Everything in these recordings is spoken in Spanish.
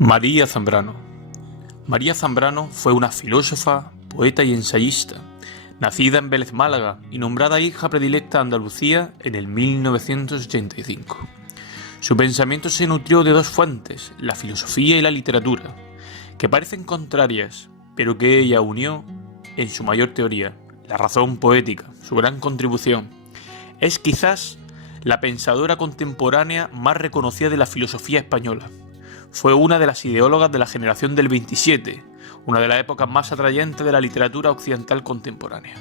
María Zambrano. María Zambrano fue una filósofa, poeta y ensayista, nacida en Vélez, Málaga y nombrada hija predilecta de Andalucía en el 1985. Su pensamiento se nutrió de dos fuentes, la filosofía y la literatura, que parecen contrarias, pero que ella unió en su mayor teoría, la razón poética, su gran contribución. Es quizás la pensadora contemporánea más reconocida de la filosofía española. Fue una de las ideólogas de la generación del 27, una de las épocas más atrayentes de la literatura occidental contemporánea,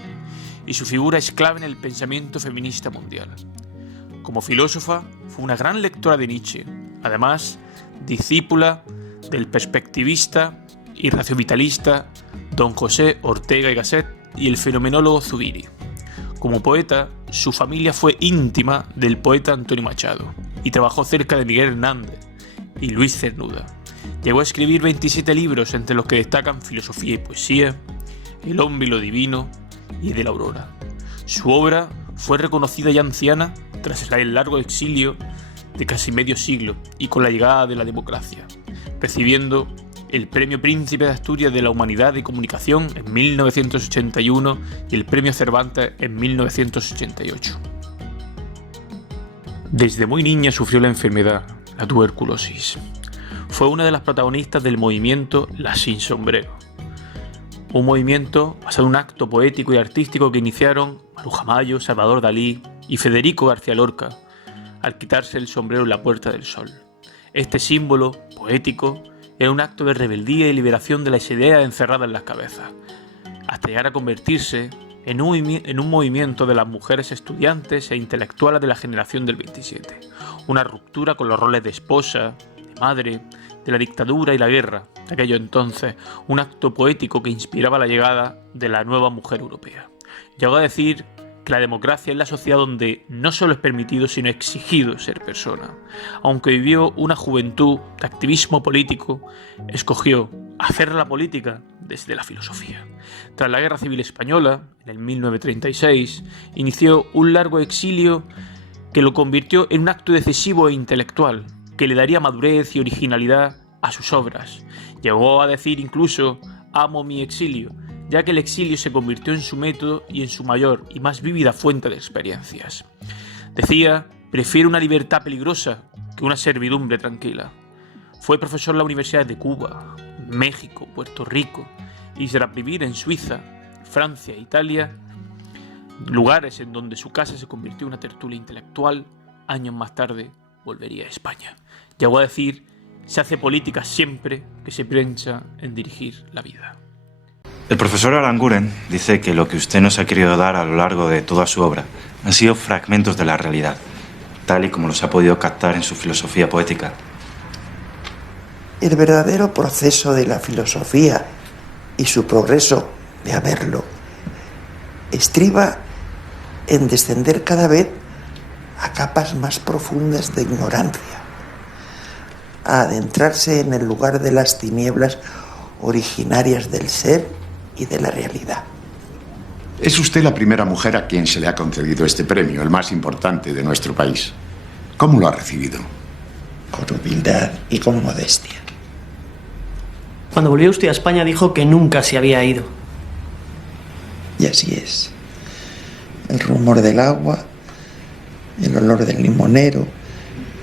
y su figura es clave en el pensamiento feminista mundial. Como filósofa, fue una gran lectora de Nietzsche, además discípula del perspectivista y raciovitalista Don José Ortega y Gasset y el fenomenólogo Zubiri. Como poeta, su familia fue íntima del poeta Antonio Machado y trabajó cerca de Miguel Hernández y Luis Cernuda. Llegó a escribir 27 libros, entre los que destacan Filosofía y Poesía, El hombre y lo divino y De la aurora. Su obra fue reconocida ya anciana tras el largo exilio de casi medio siglo y con la llegada de la democracia, recibiendo el Premio Príncipe de Asturias de la Humanidad y Comunicación en 1981 y el Premio Cervantes en 1988. Desde muy niña sufrió la enfermedad, la tuberculosis. Fue una de las protagonistas del movimiento Las Sin Sombrero, un movimiento basado en un acto poético y artístico que iniciaron Maruja Mayo, Salvador Dalí y Federico García Lorca al quitarse el sombrero en la Puerta del Sol. Este símbolo poético era un acto de rebeldía y liberación de las ideas encerradas en las cabezas, hasta llegar a convertirse en un movimiento de las mujeres estudiantes e intelectuales de la generación del 27, una ruptura con los roles de esposa, de madre, de la dictadura y la guerra, de aquello entonces, un acto poético que inspiraba la llegada de la nueva mujer europea. Llegó a decir que la democracia es la sociedad donde no solo es permitido, sino exigido ser persona. Aunque vivió una juventud de activismo político, escogió hacer la política desde la filosofía. Tras la Guerra Civil Española, en el 1936, inició un largo exilio que lo convirtió en un acto decisivo e intelectual, que le daría madurez y originalidad a sus obras. Llegó a decir incluso: amo mi exilio, ya que el exilio se convirtió en su método y en su mayor y más vívida fuente de experiencias. Decía: prefiero una libertad peligrosa que una servidumbre tranquila. Fue profesor en las universidades de Cuba, México, Puerto Rico, y tras vivir en Suiza, Francia e Italia, lugares en donde su casa se convirtió en una tertulia intelectual, años más tarde volvería a España. Llegó a decir: se hace política siempre que se piensa en dirigir la vida. El profesor Aranguren dice que lo que usted nos ha querido dar a lo largo de toda su obra han sido fragmentos de la realidad, tal y como los ha podido captar en su filosofía poética. El verdadero proceso de la filosofía y su progreso de haberlo estriba en descender cada vez a capas más profundas de ignorancia, a adentrarse en el lugar de las tinieblas originarias del ser y de la realidad. Es usted la primera mujer a quien se le ha concedido este premio, el más importante de nuestro país. ¿Cómo lo ha recibido? Con humildad y con modestia. Cuando volvió usted a España dijo que nunca se había ido. Y así es. El rumor del agua, el olor del limonero,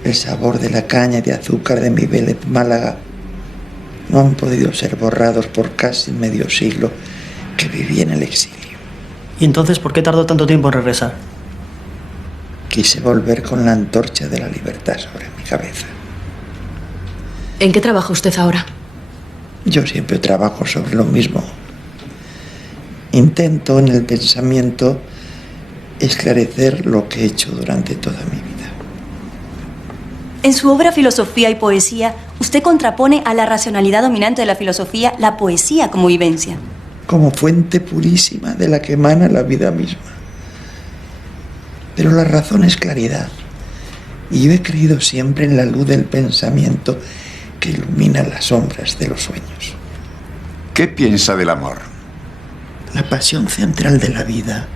el sabor de la caña de azúcar de mi Vélez, Málaga, no han podido ser borrados por casi medio siglo que viví en el exilio. ¿Y entonces por qué tardó tanto tiempo en regresar? Quise volver con la antorcha de la libertad sobre mi cabeza. ¿En qué trabaja usted ahora? Yo siempre trabajo sobre lo mismo. Intento en el pensamiento esclarecer lo que he hecho durante toda mi vida. En su obra Filosofía y Poesía, usted contrapone a la racionalidad dominante de la filosofía la poesía como vivencia. Como fuente purísima de la que emana la vida misma. Pero la razón es claridad. Y yo he creído siempre en la luz del pensamiento que ilumina las sombras de los sueños. ¿Qué piensa del amor? La pasión central de la vida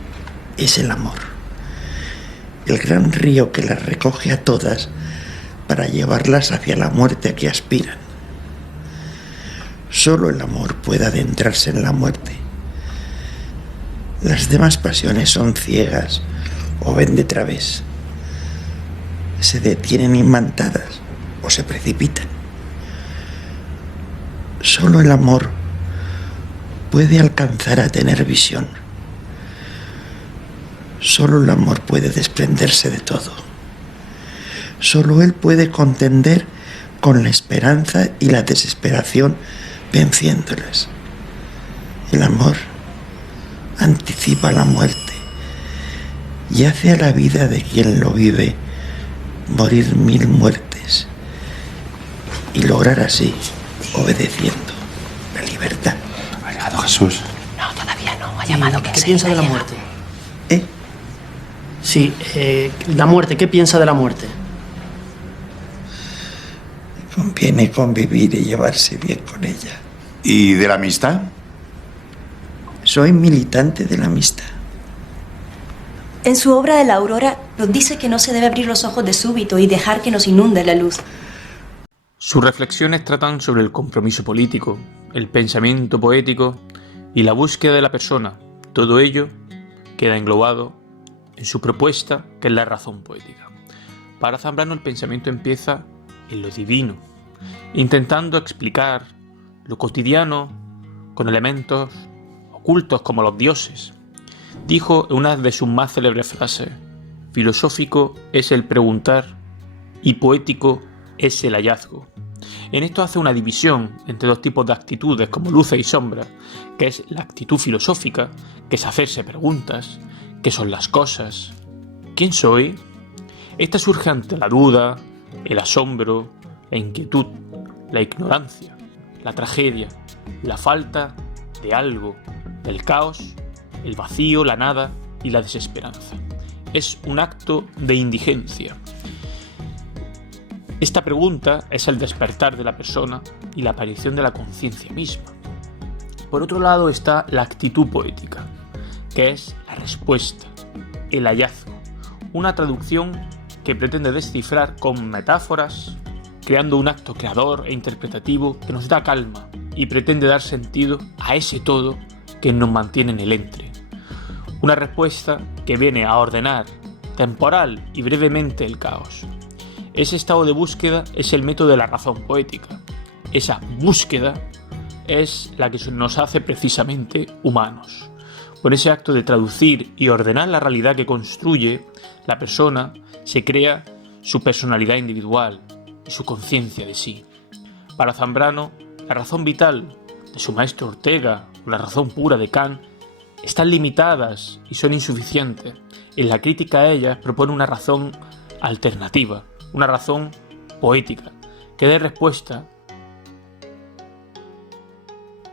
es el amor. El gran río que las recoge a todas para llevarlas hacia la muerte a que aspiran. Solo el amor puede adentrarse en la muerte. Las demás pasiones son ciegas o ven de través. Se detienen imantadas o se precipitan. Solo el amor puede alcanzar a tener visión. Solo el amor puede desprenderse de todo. Solo él puede contender con la esperanza y la desesperación venciéndolas. El amor anticipa la muerte y hace a la vida de quien lo vive morir 1000 muertes y lograr así, obedeciendo, la libertad. Ha llegado Jesús. No, todavía no. Ha llamado que ¿Qué piensa de la muerte? ¿Eh? Sí, la muerte. ¿Qué piensa de la muerte? Conviene convivir y llevarse bien con ella. ¿Y de la amistad? Soy militante de la amistad. En su obra de la Aurora nos dice que no se debe abrir los ojos de súbito y dejar que nos inunde la luz. Sus reflexiones tratan sobre el compromiso político, el pensamiento poético y la búsqueda de la persona. Todo ello queda englobado en su propuesta, que es la razón poética. Para Zambrano el pensamiento empieza en lo divino, intentando explicar lo cotidiano con elementos ocultos como los dioses. Dijo en una de sus más célebres frases: filosófico es el preguntar y poético es el hallazgo. En esto hace una división entre dos tipos de actitudes como luces y sombras, que es la actitud filosófica, que es hacerse preguntas: ¿qué son las cosas? ¿Quién soy? Esta surge ante la duda, el asombro, la inquietud, la ignorancia, la tragedia, la falta de algo, el caos, el vacío, la nada y la desesperanza. Es un acto de indigencia. Esta pregunta es el despertar de la persona y la aparición de la conciencia misma. Por otro lado está la actitud poética, que es la respuesta, el hallazgo, una traducción que pretende descifrar con metáforas, creando un acto creador e interpretativo que nos da calma y pretende dar sentido a ese todo que nos mantiene en el entre. Una respuesta que viene a ordenar temporal y brevemente el caos. Ese estado de búsqueda es el método de la razón poética. Esa búsqueda es la que nos hace precisamente humanos. Por ese acto de traducir y ordenar la realidad que construye, la persona se crea su personalidad individual y su conciencia de sí. Para Zambrano, la razón vital de su maestro Ortega o la razón pura de Kant están limitadas y son insuficientes. En la crítica a ellas propone una razón alternativa, una razón poética, que dé respuesta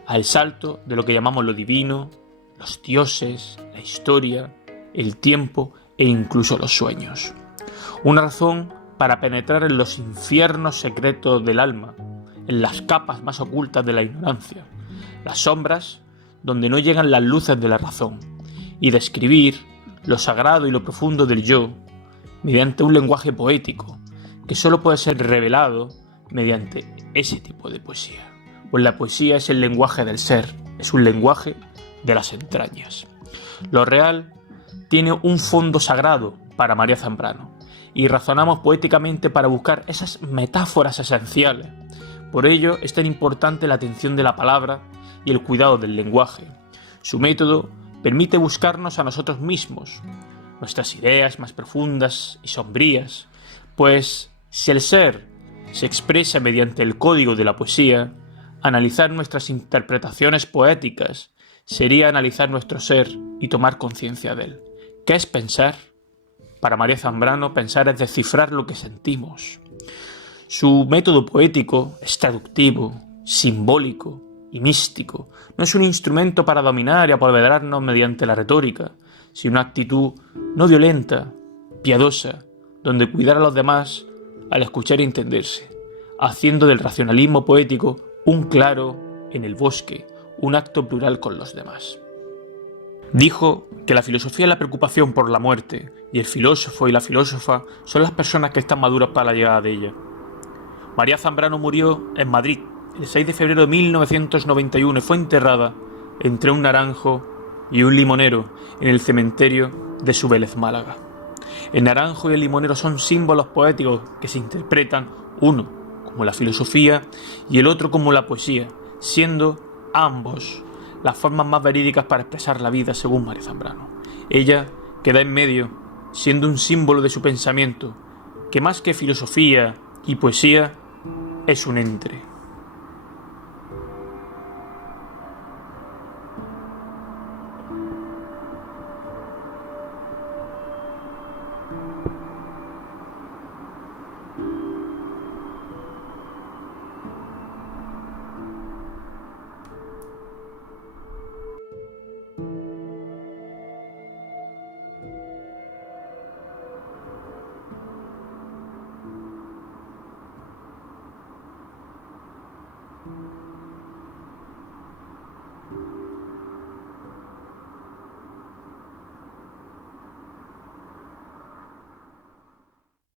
al salto de lo que llamamos lo divino, los dioses, la historia, el tiempo e incluso los sueños. Una razón para penetrar en los infiernos secretos del alma, en las capas más ocultas de la ignorancia, las sombras donde no llegan las luces de la razón, y describir lo sagrado y lo profundo del yo mediante un lenguaje poético que solo puede ser revelado mediante ese tipo de poesía. Pues la poesía es el lenguaje del ser, es un lenguaje de las entrañas. Lo real tiene un fondo sagrado para María Zambrano, y razonamos poéticamente para buscar esas metáforas esenciales. Por ello es tan importante la atención de la palabra y el cuidado del lenguaje. Su método permite buscarnos a nosotros mismos, nuestras ideas más profundas y sombrías, pues si el ser se expresa mediante el código de la poesía, analizar nuestras interpretaciones poéticas sería analizar nuestro ser y tomar conciencia de él. ¿Qué es pensar? Para María Zambrano, pensar es descifrar lo que sentimos. Su método poético es traductivo, simbólico y místico. No es un instrumento para dominar y apoderarnos mediante la retórica, sino una actitud no violenta, piadosa, donde cuidar a los demás al escuchar y entenderse, haciendo del racionalismo poético un claro en el bosque, un acto plural con los demás. Dijo que la filosofía es la preocupación por la muerte, y el filósofo y la filósofa son las personas que están maduras para la llegada de ella. María Zambrano murió en Madrid el 6 de febrero de 1991 y fue enterrada entre un naranjo y un limonero en el cementerio de su Vélez, Málaga. El naranjo y el limonero son símbolos poéticos que se interpretan, uno como la filosofía y el otro como la poesía, siendo ambos las formas más verídicas para expresar la vida según María Zambrano. Ella queda en medio, siendo un símbolo de su pensamiento, que más que filosofía y poesía es un entre.